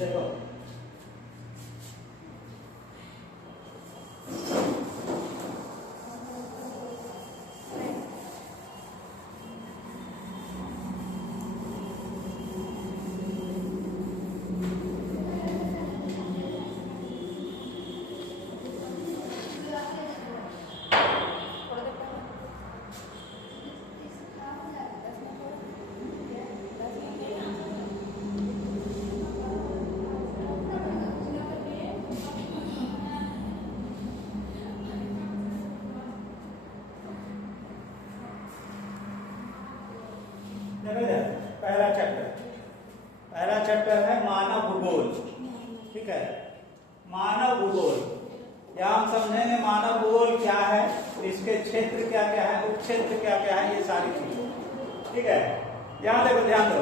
देखो पहला चैप्टर है मानव भूगोल। ठीक है, मानव भूगोल। यहाँ हम समझेंगे मानव भूगोल क्या है, इसके क्षेत्र क्या क्या है, उपक्षेत्र क्या क्या है, ये सारी चीजें। ठीक है, यहाँ देखो, ध्यान दो,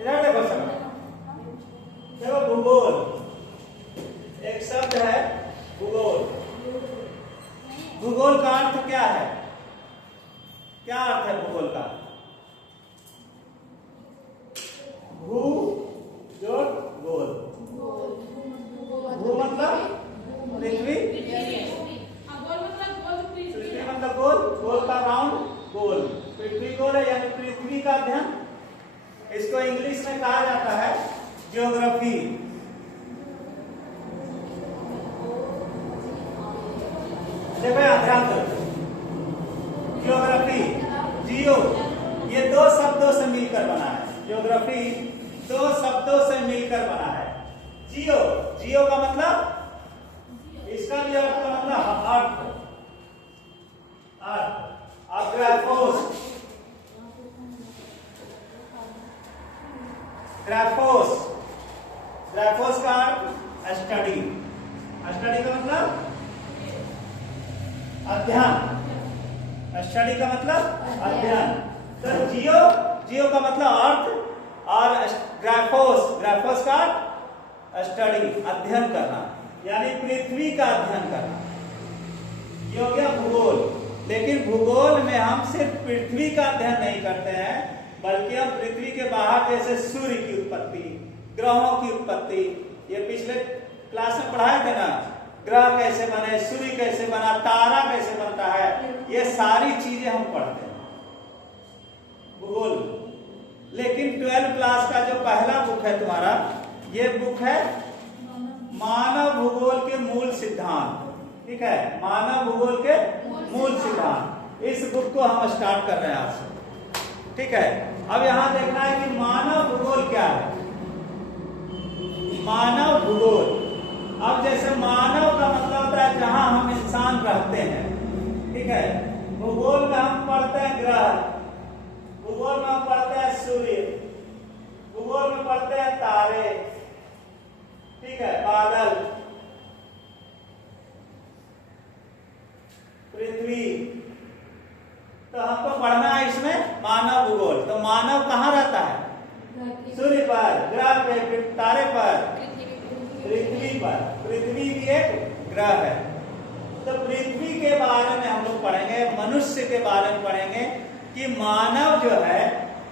इधर देखो सब, देखो भूगोल एक शब्द है, भूगोल। भूगोल का अर्थ क्या है? क्या अर्थ है भूगोल का? भू जोड़ गोल। भू मतलब पृथ्वी, पृथ्वी मतलब गोल, गोल का राउंड, गोल। पृथ्वी गोल है यानी पृथ्वी का अध्ययन। इसको इंग्लिश में कहा जाता है ज्योग्राफी। देखो यहाँ ध्यान दो, ज्योग्राफी, जियो, ये दो शब्दों से मिलकर बना है। ज्योग्राफी दो शब्दों से मिलकर बना है। जियो, जियो का मतलब, इसका भी अर्थ का मतलब अर्थ, अर्थ। और ग्राफोस, ग्राफोस, ग्राफोस का अर्थ स्टडी। स्टडी का मतलब अध्ययन, स्टडी का मतलब अध्ययन। तो जियो, जियो का मतलब अर्थ, और ग्राफोस, ग्राफोस का स्टडी, अध्ययन करना, यानी पृथ्वी का अध्ययन करना। ये हो गया भूगोल। लेकिन भूगोल में हम सिर्फ पृथ्वी का अध्ययन नहीं करते हैं, बल्कि हम पृथ्वी के बाहर जैसे सूर्य की उत्पत्ति, ग्रहों की उत्पत्ति, ये पिछले क्लास में पढ़ाए थे ना, ग्रह कैसे बने, सूर्य कैसे बना, तारा कैसे बनता है, ये सारी चीजें हम पढ़ते हैं भूगोल। लेकिन 12th क्लास का जो पहला बुक है तुम्हारा, ये बुक है मानव भूगोल के मूल सिद्धांत। ठीक है, मानव भूगोल के मूल सिद्धांत, इस बुक को हम स्टार्ट कर रहे हैं आज से। ठीक है, अब यहां देखना है कि मानव भूगोल क्या है। मानव भूगोल, अब जैसे मानव का मतलब होता है जहां हम इंसान रहते हैं। ठीक है, भूगोल में हम पढ़ते हैं ग्रह, भूगोल में हम पढ़ते हैं सूर्य, भूगोल में पढ़ते हैं तारे, ठीक है, बादल, पृथ्वी। तो हमको पढ़ना है इसमें मानव भूगोल। तो मानव कहाँ रहता है? सूर्य पर, ग्रह पे, तारे पर, पृथ्वी पर। पृथ्वी भी एक ग्रह है। तो पृथ्वी के बारे में हम लोग पढ़ेंगे, मनुष्य के बारे में पढ़ेंगे कि मानव जो है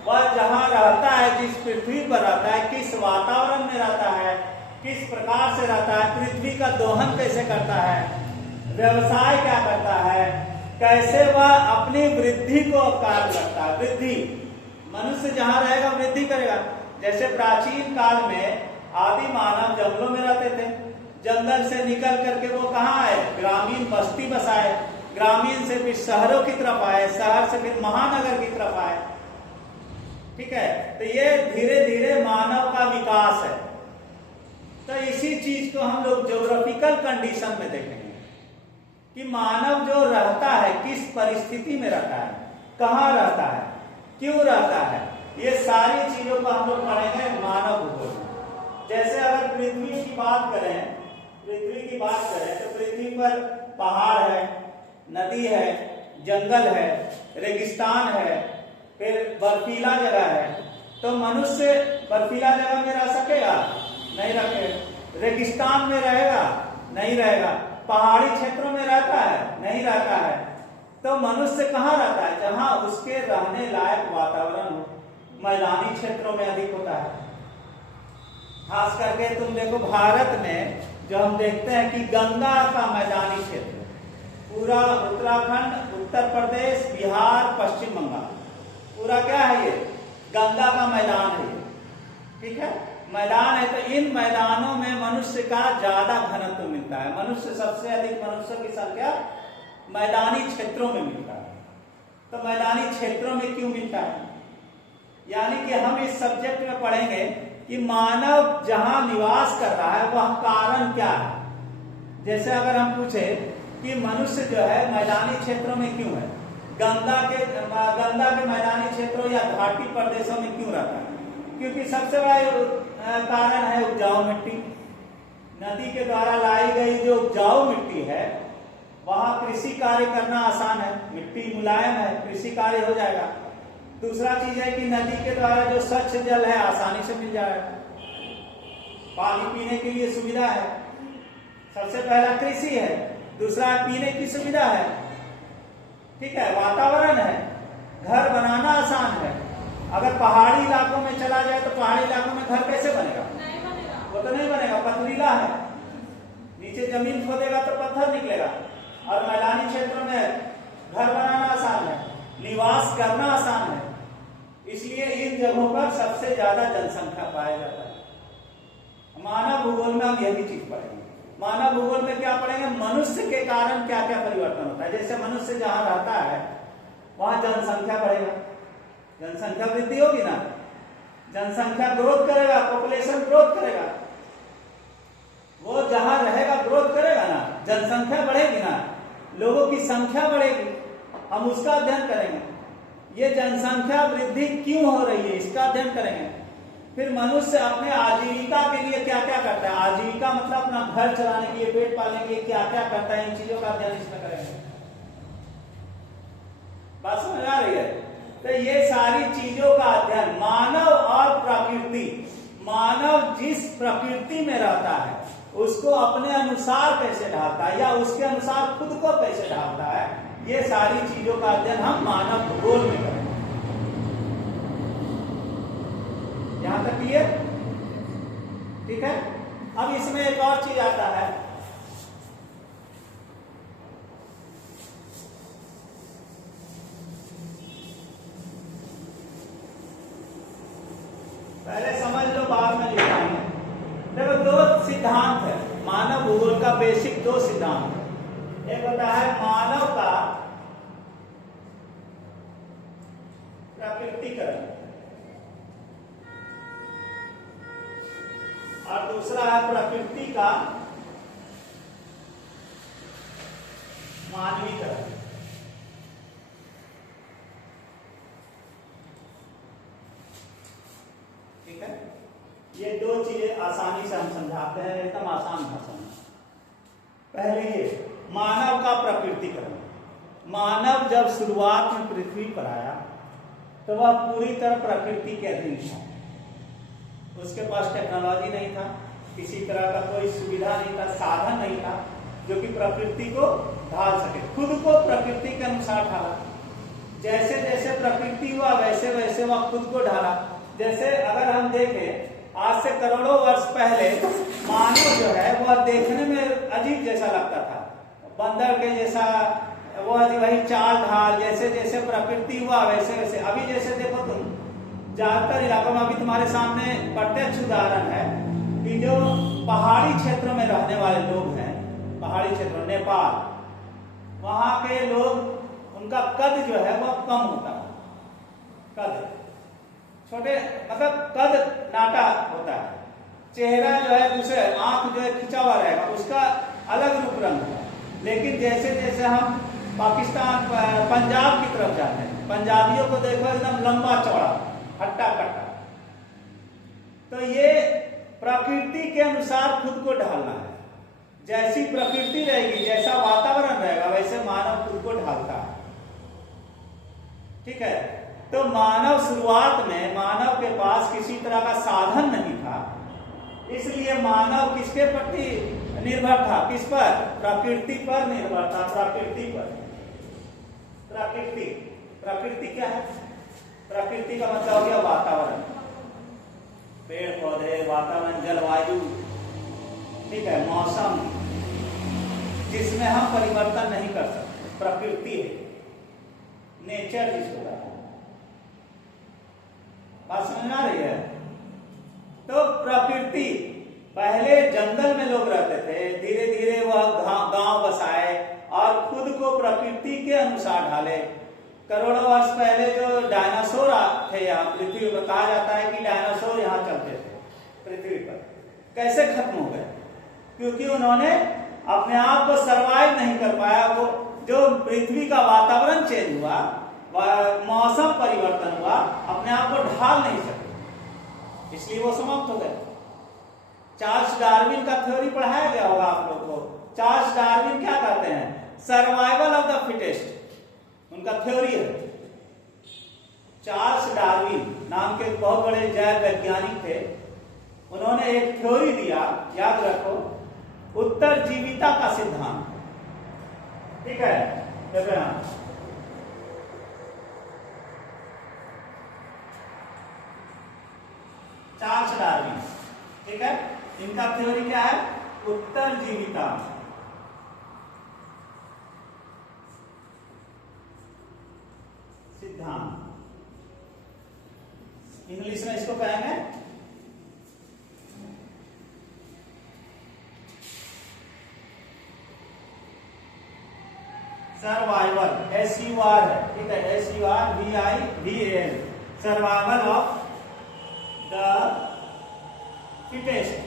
वह जहाँ रहता है, जिस पृथ्वी पर रहता है, किस वातावरण में रहता है, किस प्रकार से रहता है, पृथ्वी का दोहन कैसे करता है, व्यवसाय क्या करता है, कैसे वह अपनी वृद्धि को कार्य करता है। वृद्धि, मनुष्य जहाँ रहेगा वृद्धि करेगा। जैसे प्राचीन काल में आदि मानव जंगलों में रहते थे, जंगल से निकल करके वो कहाँ आए? ग्रामीण बस्ती बसाए, ग्रामीण से फिर शहरों की तरफ आए, शहर से फिर महानगर की तरफ आए। ठीक है, तो ये धीरे धीरे मानव का विकास है। तो इसी चीज को हम लोग ज्योग्राफिकल कंडीशन में देखेंगे कि मानव जो रहता है किस परिस्थिति में रहता है, कहाँ रहता है, क्यों रहता है, ये सारी चीजों को हम लोग पढ़ेंगे मानव भूगोल में। जैसे अगर पृथ्वी की बात करें, पृथ्वी की बात करें तो पृथ्वी पर पहाड़ है, नदी है, जंगल है, रेगिस्तान है, फिर बर्फीला जगह है। तो मनुष्य बर्फीला जगह में रह सकेगा? नहीं रखेगा। रेगिस्तान में रहेगा? नहीं रहेगा। पहाड़ी क्षेत्रों में रहता है? नहीं रहता है। तो मनुष्य कहाँ रहता है? जहां उसके रहने लायक वातावरण हो। मैदानी क्षेत्रों में अधिक होता है, खास करके तुम देखो भारत में जो हम देखते हैं कि गंगा का मैदानी क्षेत्र, पूरा उत्तराखंड, उत्तर प्रदेश, बिहार, पश्चिम बंगाल, पूरा क्या है ये गंगा का मैदान है ये, ठीक है, मैदान है। तो इन मैदानों में मनुष्य का ज्यादा घनत्व मिलता है। मनुष्य सबसे अधिक मनुष्यों की संख्या मैदानी क्षेत्रों में मिलता है। तो मैदानी क्षेत्रों में क्यों मिलता है, यानी कि हम इस सब्जेक्ट में पढ़ेंगे कि मानव जहां निवास कर रहा है वह कारण क्या है। जैसे अगर हम पूछे कि मनुष्य जो है मैदानी क्षेत्रों में क्यों है, गंगा के मैदानी क्षेत्रों या घाटी प्रदेशों में क्यों रहता है, क्योंकि सबसे बड़ा कारण है उपजाऊ मिट्टी। नदी के द्वारा लाई गई जो उपजाऊ मिट्टी है वहां कृषि कार्य करना आसान है, मिट्टी मुलायम है, कृषि कार्य हो जाएगा। दूसरा चीज है कि नदी के द्वारा जो स्वच्छ जल है आसानी से मिल जाएगा, पानी पीने के लिए सुविधा है। सबसे पहला कृषि है, दूसरा पीने की सुविधा है, ठीक है, वातावरण है, घर बनाना आसान है। अगर पहाड़ी इलाकों में चला जाए तो पहाड़ी इलाकों में घर कैसे बनेगा, वो तो नहीं बनेगा, पथरीला है, नीचे जमीन खोदेगा तो पत्थर निकलेगा। और मैदानी क्षेत्रों में घर बनाना आसान है, निवास करना आसान है, इसलिए इन जगहों पर सबसे ज्यादा जनसंख्या पाया जाता है। मानव भूगोल में हम यही चीज पढ़ेंगे। मानव भूगोल में क्या पढ़ेंगे, मनुष्य के कारण क्या क्या परिवर्तन होता है। जैसे मनुष्य जहां रहता है वहां जनसंख्या बढ़ेगा, जनसंख्या वृद्धि होगी ना, जनसंख्या ग्रोथ करेगा, पॉपुलेशन ग्रोथ करेगा, वो जहां रहेगा ग्रोथ करेगा ना, जनसंख्या बढ़ेगी ना, लोगों की संख्या बढ़ेगी, हम उसका अध्ययन करेंगे। ये जनसंख्या वृद्धि क्यों हो रही है इसका अध्ययन करेंगे। फिर मनुष्य अपने आजीविका के लिए क्या क्या करता है, आजीविका मतलब अपना घर चलाने के लिए, पेट पालने के लिए क्या क्या करता है, इन चीजों का अध्ययन इसमें करेंगे। बात समझ आ रही है। तो ये सारी चीजों का अध्ययन, मानव और प्रकृति, मानव जिस प्रकृति में रहता है उसको अपने अनुसार कैसे ढालता है या उसके अनुसार खुद को कैसे ढालता है, ये सारी चीजों का अध्ययन हम मानव भूगोल में करेंगे। यहां तक क्लियर, ठीक है। अब इसमें एक और चीज आता है, पहले समझ लो बाद में लिखाएंगे। देखो दो सिद्धांत है मानव भूगोल का, बेसिक दो सिद्धांत है। एक होता है मानव का प्रकृतिकरण और दूसरा है प्रकृति का मानवीकरण। ठीक है, ये दो चीजें आसानी से हम समझाते हैं, एकदम आसान भाषा में। पहले ये मानव का प्रकृतिकरण। मानव जब शुरुआत में पृथ्वी पर आया तो वह पूरी तरह प्रकृति के अधीन था। उसके पास टेक्नोलॉजी नहीं था, किसी तरह का कोई सुविधा नहीं था, साधन नहीं था जो कि प्रकृति को ढाल सके, खुद को प्रकृति के अनुसार ढाला। जैसे जैसे प्रकृति हुआ वैसे वैसे वह खुद को ढाला। जैसे अगर हम देखें आज से करोड़ों वर्ष पहले मानव जो है वह देखने में अजीब जैसा लगता था, बंदर के जैसा, वही चाल ढाल, जैसे जैसे प्रकृति हुआ वैसे वैसे। अभी जैसे देखो तुम ज्यादातर इलाकों में, अभी तुम्हारे सामने प्रत्यक्ष उदाहरण है कि जो पहाड़ी क्षेत्रों में रहने वाले लोग हैं, पहाड़ी क्षेत्रों, नेपाल, वहां के लोग, उनका कद जो है वह कम होता है, कद छोटे, मतलब कद नाटा होता है, चेहरा जो है दूसरे, आंख जो है खिंचा हुआ रहेगा, उसका अलग रूप रंग है। लेकिन जैसे जैसे हम पाकिस्तान, पंजाब की तरफ जाते हैं, पंजाबियों को देखो एकदम लंबा चौड़ा, हट्टा कट्टा। तो ये प्रकृति के अनुसार खुद को ढालना है। जैसी प्रकृति रहेगी, जैसा वातावरण रहेगा, वैसे मानव खुद को ढालता है। ठीक है, तो मानव शुरुआत में, मानव के पास किसी तरह का साधन नहीं था, इसलिए मानव किसके प्रति निर्भर था, किस पर, प्रकृति पर निर्भर था, प्रकृति पर। प्रकृति, प्रकृति क्या है, प्रकृति का मतलब हो गया वातावरण, पेड़ पौधे, वातावरण, जल परिवर्तन नहीं कर सकते, प्रकृति है, नेचर जिसको कहते हैं। बात समझ में आ रही है? तो प्रकृति, पहले जंगल में लोग रहते थे, धीरे धीरे वह गांव बसाए और खुद को प्रकृति के अनुसार ढाले। करोड़ों वर्ष पहले जो डायनासोर थे यहाँ पृथ्वी पर, कहा जाता है कि डायनासोर यहाँ चलते थे पृथ्वी पर। कैसे खत्म हो गए? क्योंकि उन्होंने अपने आप को सरवाइव नहीं कर पाया। वो जो पृथ्वी का वातावरण चेंज हुआ, मौसम परिवर्तन हुआ, अपने आप को ढाल नहीं सके, इसलिए वो समाप्त हो गए। चार्ल्स डार्विन का थ्योरी पढ़ाया गया होगा आप लोग को। चार्ल्स डार्विन क्या कहते हैं? सर्वाइवल ऑफ द फिटेस्ट, उनका थ्योरी है। चार्ल्स डार्विन नाम के बहुत बड़े जैव वैज्ञानिक थे। उन्होंने एक थ्योरी दिया, याद रखो, उत्तरजीविता का सिद्धांत। ठीक है, देखो चार्ल्स डार्विन, ठीक है, इनका थ्योरी क्या है? उत्तरजीविता सिद्धांत। इंग्लिश में इसको कहेंगे सर्वाइवल, SUR है, ठीक है, SURVIVAL, survival of the fittest.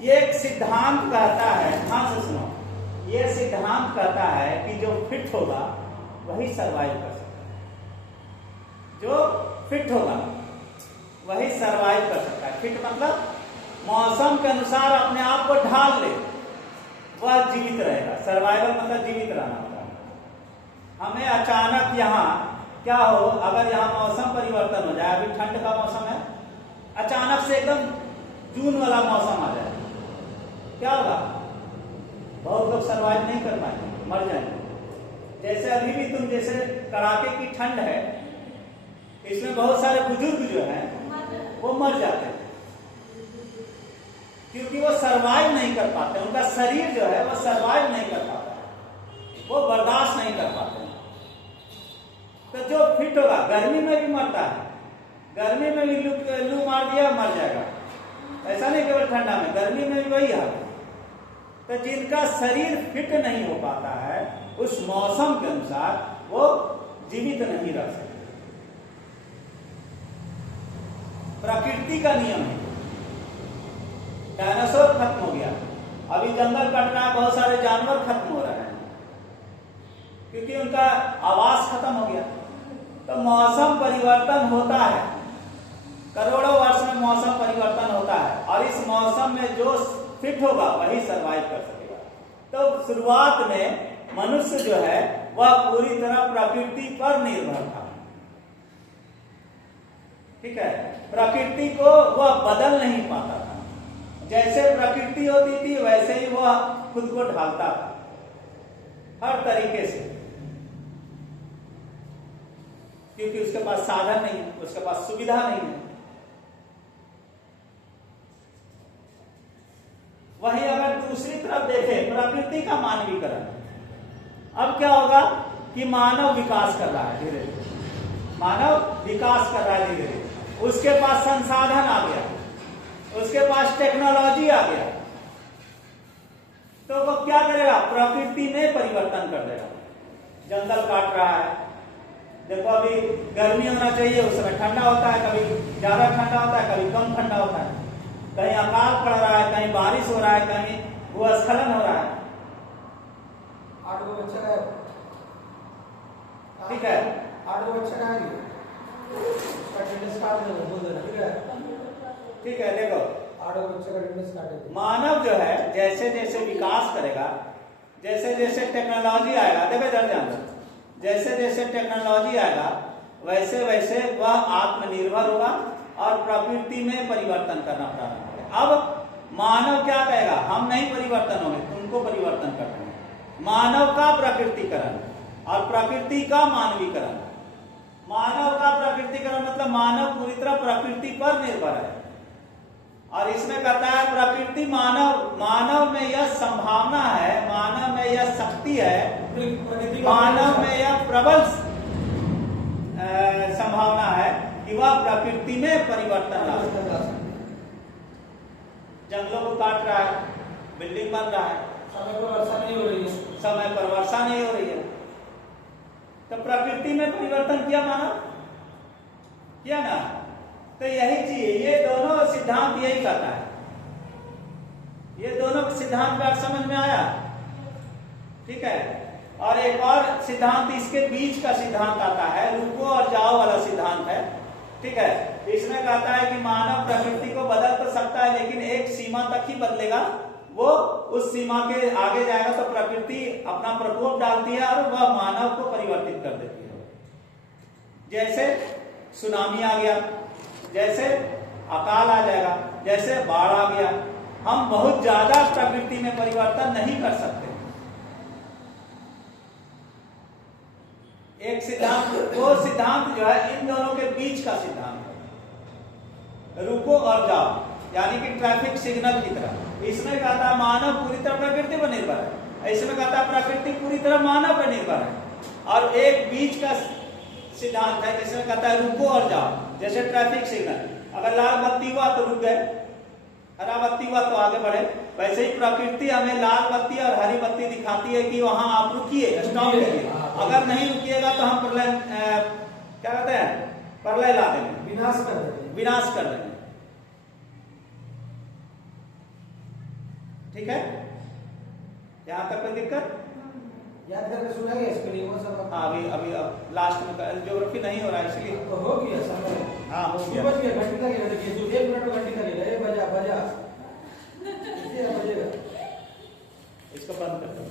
ये एक सिद्धांत कहता है, ध्यान से सुनो, ये सिद्धांत कहता है कि जो फिट होगा वही सरवाइव कर सकता है। जो फिट होगा वही सरवाइव कर सकता है। फिट मतलब मौसम के अनुसार अपने आप को ढाल ले, वह जीवित रहेगा। सर्वाइवल मतलब जीवित रहना होता है। हमें अचानक यहाँ क्या हो, अगर यहाँ मौसम परिवर्तन हो जाए, अभी ठंड का मौसम है, अचानक से एकदम जून वाला मौसम आ जाए, क्या होगा? बहुत लोग सर्वाइव नहीं कर पाएंगे, मर जाएंगे। जैसे अभी भी तुम, जैसे कड़ाके की ठंड है, इसमें बहुत सारे बुजुर्ग जो हैं वो मर जाते हैं, क्योंकि वो सरवाइव नहीं कर पाते। उनका शरीर जो है वो सरवाइव नहीं कर पाता, वो बर्दाश्त नहीं कर पाते। तो जो फिट होगा, गर्मी में भी मरता है, गर्मी में भी लू मार दिया मर जाएगा। ऐसा नहीं केवल ठंडा में, गर्मी में भी वही हाल है। तो जिनका शरीर फिट नहीं हो पाता है उस मौसम के अनुसार, वो जीवित नहीं रह सकते। प्रकृति का नियम है। डायनासोर खत्म हो गया, अभी जंगल कट रहा है, बहुत सारे जानवर खत्म हो रहे हैं, क्योंकि उनका आवास खत्म हो गया। तो मौसम परिवर्तन होता है, करोड़ों वर्ष में मौसम परिवर्तन होता है, और इस मौसम में जो फिट होगा वही सरवाइव कर सकेगा। तो शुरुआत में मनुष्य जो है वह पूरी तरह प्रकृति पर निर्भर था। ठीक है, प्रकृति को वह बदल नहीं पाता था। जैसे प्रकृति होती थी वैसे ही वह खुद को ढालता था हर तरीके से, क्योंकि उसके पास साधन नहीं है, उसके पास सुविधा नहीं है। वही अगर दूसरी तरफ देखें, प्रकृति का मानवीकरण, अब क्या होगा कि मानव विकास कर रहा है धीरे धीरे, मानव विकास कर रहा है धीरे धीरे, उसके पास संसाधन आ गया, उसके पास टेक्नोलॉजी आ गया, तो वो क्या करेगा? प्रकृति में परिवर्तन कर देगा। जंगल काट रहा है, देखो अभी गर्मी होना चाहिए उस समय ठंडा होता है, कभी ज्यादा ठंडा होता है, कभी कम ठंडा होता है, कहीं अकाल पड़ रहा है, कहीं बारिश हो रहा है, कहीं भूस्खलन हो रहा है। 8 बच्चा है, ठीक है, 8 बच्चा है, बोल देना, ठीक है? ठीक है, देखो 8 बच्चे का अटेंडेंस काटे। मानव जो है जैसे जैसे विकास करेगा, जैसे जैसे टेक्नोलॉजी आएगा, देखो इधर ध्यान दो, जैसे जैसे टेक्नोलॉजी आएगा वैसे वैसे वह आत्मनिर्भर होगा और प्रकृति में परिवर्तन करना प्रारंभ करेगा। अब मानव क्या कहेगा? हम नहीं परिवर्तन होंगे, तुमको परिवर्तन करना है। मानव का प्रकृतिकरण और प्रकृति का मानवीकरण। मानव का प्रकृतिकरण मतलब मानव पूरी तरह प्रकृति पर निर्भर है और इसमें कहता है प्रकृति मानव में यह संभावना है, मानव में यह शक्ति है, प्रकृति मानव में यह प्रबल संभावना है कि वह प्रकृति में परिवर्तन ला सकता है। जंगलों को काट रहा है, बिल्डिंग बन रहा है, समय पर वर्षा नहीं हो रही है, समय पर वर्षा नहीं हो रही है, तो प्रकृति में परिवर्तन किया मानव, किया ना। तो यही चीज, ये दोनों सिद्धांत यही कहता है, ये दोनों सिद्धांत बात समझ में आया, ठीक है। और एक और सिद्धांत इसके बीच का सिद्धांत आता है, रुको और जाओ वाला सिद्धांत है, ठीक है। इसमें कहता है कि मानव प्रकृति को बदल तो सकता है लेकिन एक सीमा तक ही बदलेगा, वो उस सीमा के आगे जाएगा तो प्रकृति अपना प्रकोप डालती है और वह मानव को परिवर्तित कर देती है। जैसे सुनामी आ गया, जैसे अकाल आ जाएगा, जैसे बाढ़ आ गया, हम बहुत ज्यादा प्रकृति में परिवर्तन नहीं कर सकते। एक सिद्धांत, वो सिद्धांत जो है इन दोनों के बीच का सिद्धांत है, रुको और जाओ, यानी कि ट्रैफिक सिग्नल की तरह। इसमें कहता है मानव पूरी तरह प्रकृति पर निर्भर है, इसमें कहता है प्रकृति पूरी तरह मानव पर निर्भर है। और एक बीच का सिद्धांत है जिसमें कहता है रुको और जाओ, जैसे ट्रैफिक सिग्नल, अगर लाल बत्ती हुआ तो रुक गए, हरा बत्ती हुआ तो आगे बढ़े। वैसे ही प्रकृति हमें लाल बत्ती और हरी बत्ती दिखाती है कि वहां आप रुकिए, स्टॉप कीजिए, अगर नहीं रुकिएगा तो हम प्रलय, क्या कहते हैं, प्रलय ला देंगे, विनाश कर देंगे, विनाश कर देंगे, ठीक है। यहाँ तक कोई दिक्कत? याद करके सुनाइए इसके लिए वो सब। हाँ, अभी अब लास्ट में ज्योग्राफी नहीं हो रहा है इसलिए तो हो गया समय। हाँ, हो गया। बज गया, घंटी का देखिए, जो 1 मिनट में घंटी का ले, बजा बजेगा, इसको बंद कर दो।